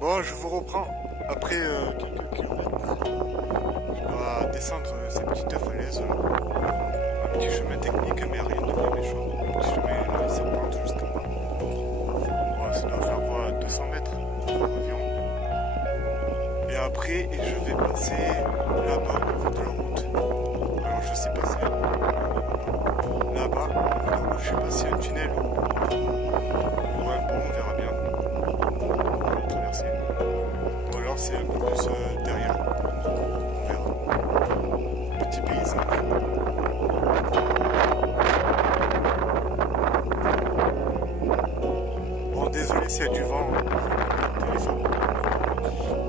Bon, je vous reprends après quelques kilomètres. Je dois descendre ces petites falaises là. Un petit chemin technique, mais rien de bien méchant. Un petit chemin là, il s'apporte jusqu'en bas. Bon, ça doit faire quoi, 200 mètres environ. Et après, je vais passer là-bas au niveau de la route. Alors, je sais pas si là-bas, je sais pas s'il y a un tunnel ou un pont, on verra bien. Ou alors c'est un peu plus derrière. On verra. Petit paysage. Bon, désolé s'il y a du vent. Téléphone.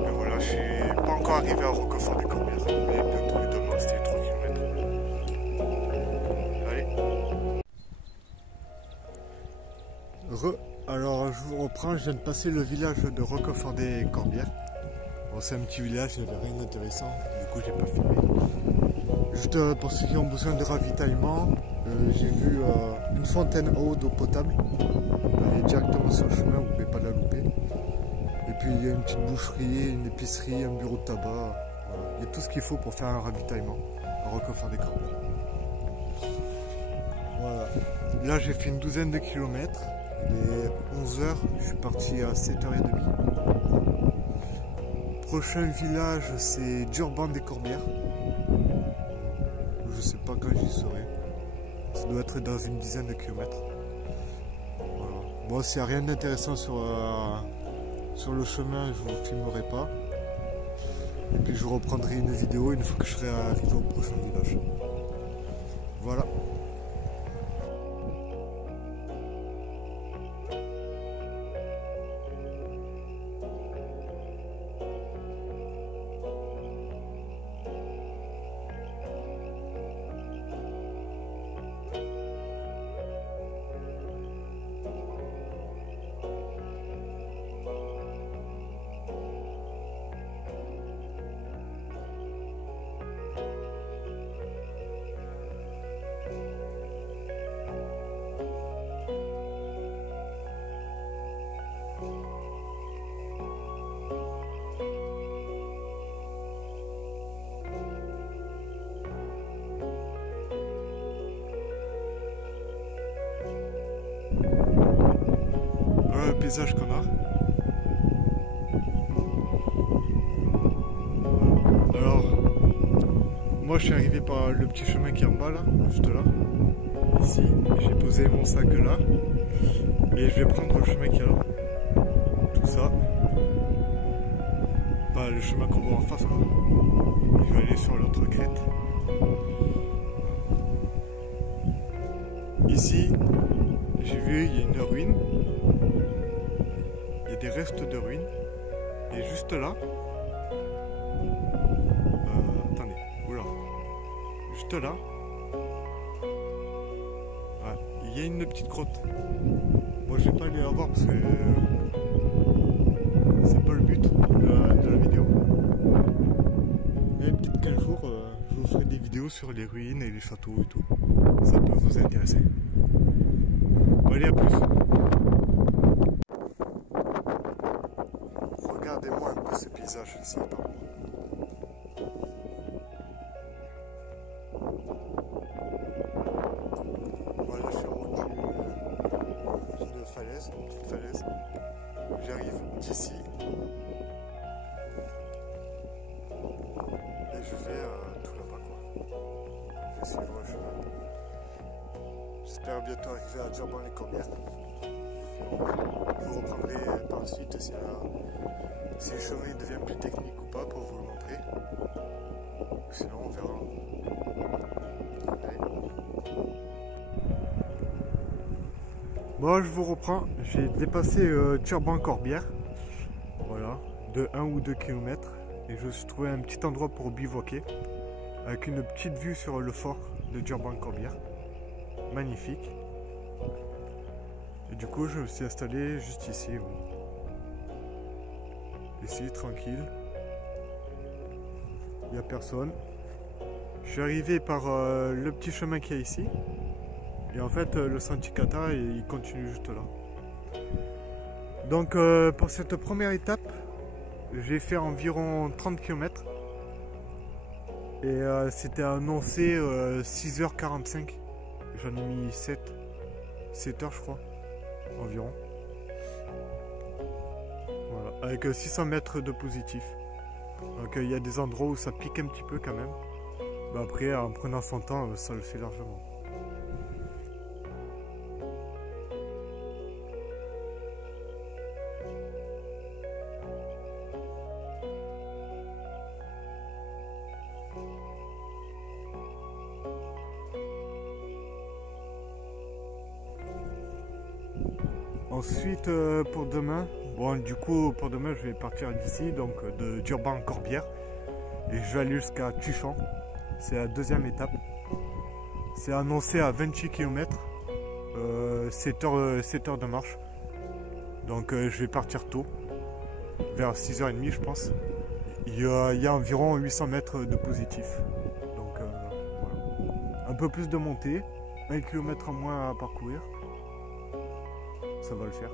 Mais voilà, je suis pas encore arrivé à Roquefort-des-Corbières. Mais bientôt demain, c'était 3 km. Allez. Alors je vous reprends, je viens de passer le village de Roquefort-des-Corbières. Bon, c'est un petit village, il n'y avait rien d'intéressant, du coup j'ai pas filmé. Juste pour ceux qui ont besoin de ravitaillement, j'ai vu une fontaine à eau d'eau potable. Elle est directement sur le chemin, vous ne pouvez pas la louper. Et puis il y a une petite boucherie, une épicerie, un bureau de tabac. Voilà. Il y a tout ce qu'il faut pour faire un ravitaillement à Roquefort-des-Corbières. Voilà. Là j'ai fait une douzaine de kilomètres. Il est 11h, je suis parti à 7h30. Prochain village, c'est Durban-des-Corbières. Je sais pas quand j'y serai. Ça doit être dans une dizaine de kilomètres. Voilà. Bon, s'il n'y a rien d'intéressant sur le chemin, je vous filmerai pas. Et puis je reprendrai une vidéo une fois que je serai arrivé au prochain village. Voilà. Voilà le paysage qu'on a. Alors, moi je suis arrivé par le petit chemin qui est en bas là, juste là. Ici, j'ai posé mon sac là. Et je vais prendre le chemin qui est là. Tout ça. Enfin, le chemin qu'on voit en face quoi. Et je vais aller sur l'autre crête. Ici, j'ai vu, il y a une ruine. Il y a des restes de ruines. Et juste là, attendez, oula, juste là, ouais, il y a une petite grotte. Moi je vais pas aller la voir parce que c'est pas le but de la vidéo. Mais peut-être qu'un jour, je vous ferai des vidéos sur les ruines et les châteaux et tout. Ça peut vous intéresser. Allez, à plus. Regardez-moi un peu ce paysage ici. Voilà, je suis en haut d'une falaise, une petite falaise. J'arrive d'ici. Et je vais tout là-bas quoi. Je vais suivre le chemin. J'espère bientôt arriver à Durban-les-Corbières. Je vous reprendrai par la suite si le chemin devient plus technique ou pas pour vous le montrer. Sinon on verra. Allez. Bon, je vous reprends. J'ai dépassé Durban-Corbières. Voilà, de 1 ou 2 km. Et je me suis trouvé un petit endroit pour bivouaquer. Avec une petite vue sur le fort de Durban-Corbières. Magnifique. Et du coup, je me suis installé juste ici. Ici, tranquille. Il n'y a personne. Je suis arrivé par le petit chemin qu'il y a ici. Et en fait, le sentier Kata, il continue juste là. Donc, pour cette première étape, j'ai fait environ 30 km. Et c'était annoncé 6h45. J'en ai mis 7 heures je crois, environ. Voilà, avec 600 mètres de positif. Donc il y a des endroits où ça pique un petit peu quand même. Bah, après, en prenant son temps, ça le fait largement. Ensuite, pour demain, bon, du coup, pour demain, je vais partir d'ici, donc de Durban-Corbière, et je vais aller jusqu'à Tuchan. C'est la deuxième étape. C'est annoncé à 28 km, 7 heures de marche. Donc, je vais partir tôt, vers 6h30, je pense. Il y a environ 800 mètres de positif. Donc, voilà. Un peu plus de montée, 1 km en moins à parcourir. Ça va le faire.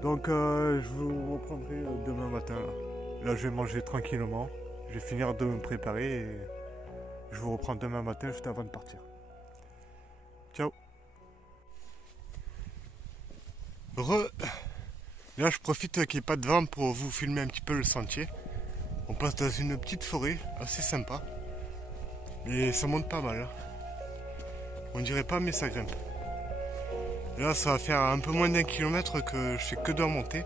Donc je vous reprendrai demain matin. Là je vais manger tranquillement. Je vais finir de me préparer et je vous reprends demain matin juste avant de partir. Ciao. Là je profite qu'il n'y ait pas de vent pour vous filmer un petit peu le sentier. On passe dans une petite forêt assez sympa. Et ça monte pas mal. On dirait pas mais ça grimpe. Là ça va faire un peu moins d'1 kilomètre que je fais que de remonter.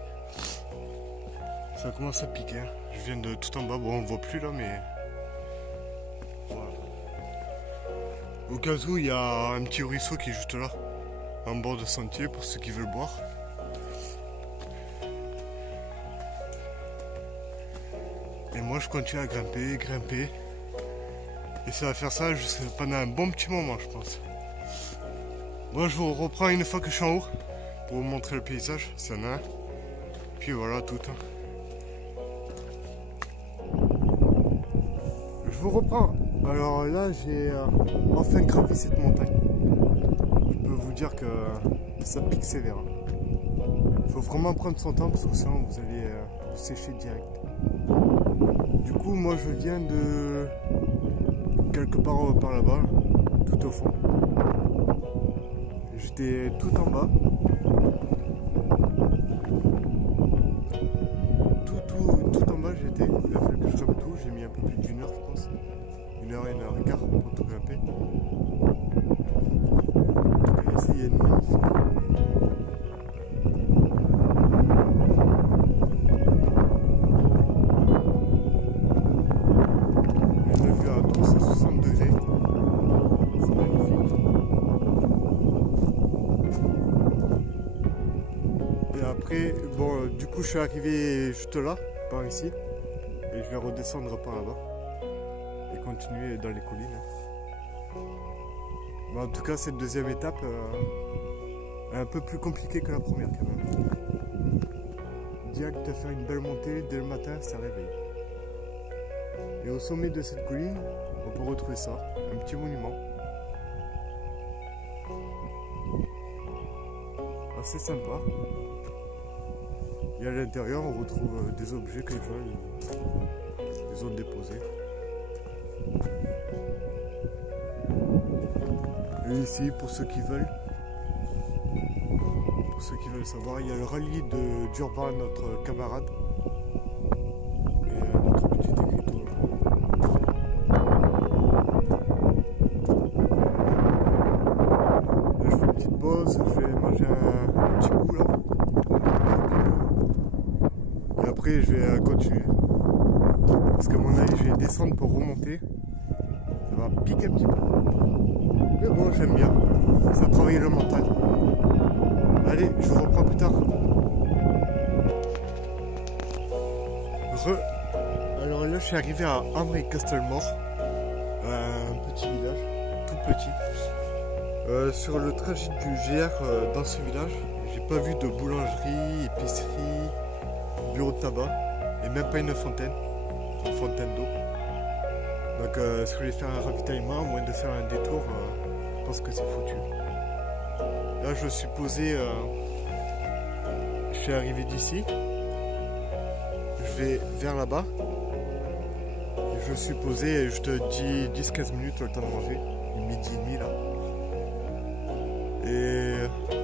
Ça commence à piquer. Je viens de tout en bas, bon on voit plus là mais... Voilà. Au cas où il y a un petit ruisseau qui est juste là, en bord de sentier pour ceux qui veulent boire. Et moi je continue à grimper. Et ça va faire ça pendant un bon petit moment je pense. Moi je vous reprends une fois que je suis en haut pour vous montrer le paysage, s'il y en a un. Puis voilà tout. Je vous reprends. Alors là j'ai enfin gravi cette montagne. Je peux vous dire que ça pique sévère. Il faut vraiment prendre son temps parce que sinon vous allez vous sécher direct. Du coup moi je viens de quelque part par là-bas, tout au fond. J'étais tout en bas. Tout en bas j'étais. Il a fallu que je grimpe tout. J'ai mis un peu plus d'1 heure je pense. 1 heure et 1 heure et quart pour tout grimper. En tout cas ici il y a une magnifique. Une vue à 360 degrés. C'est magnifique. Et après, bon, du coup, je suis arrivé juste là, par ici, et je vais redescendre par là-bas et continuer dans les collines. Bon, en tout cas, cette deuxième étape est un peu plus compliquée que la première, quand même. Direct, faire une belle montée dès le matin, ça réveille. Et au sommet de cette colline, on peut retrouver ça, un petit monument. Assez sympa. Et à l'intérieur, on retrouve des objets que les gens ils ont déposés. Et ici, pour ceux qui veulent savoir, il y a le rallye de Durban, notre camarade. Et notre petit écriteau. Là, je fais une petite pause, je vais manger un petit bout là. Et après, je vais continuer. Parce qu'à mon avis, je vais descendre pour remonter. Ça va piquer un petit peu. Mais bon, j'aime bien. Ça travaille le mental. Allez, je vous reprends plus tard. Alors là, je suis arrivé à Ambray-Castelmore. Un petit village, tout petit. Sur le trajet du GR dans ce village, j'ai pas vu de boulangerie, épicerie, bureau de tabac et même pas une fontaine d'eau. Donc si vous voulez faire un ravitaillement, à moins de faire un détour, je pense que c'est foutu. Là je suis posé, je suis arrivé d'ici, je vais vers là-bas. Je suis posé, je te dis 10-15 minutes le temps de manger. Il est midi et demi là. Et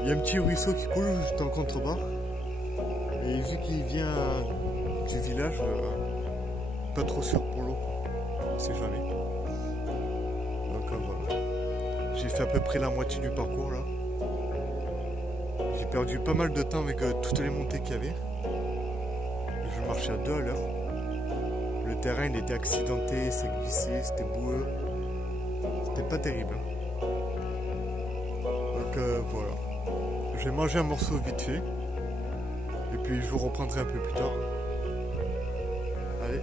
il y a un petit ruisseau qui coule juste en contrebas. Et vu qu'il vient du village, pas trop sûr pour l'eau. On sait jamais. Donc voilà. J'ai fait à peu près la moitié du parcours là. J'ai perdu pas mal de temps avec toutes les montées qu'il y avait. Je marchais à 2 à l'heure. Le terrain il était accidenté, c'est glissé, c'était boueux. C'était pas terrible. Donc voilà. Je vais manger un morceau vite fait. Et puis je vous reprendrai un peu plus tard. Allez.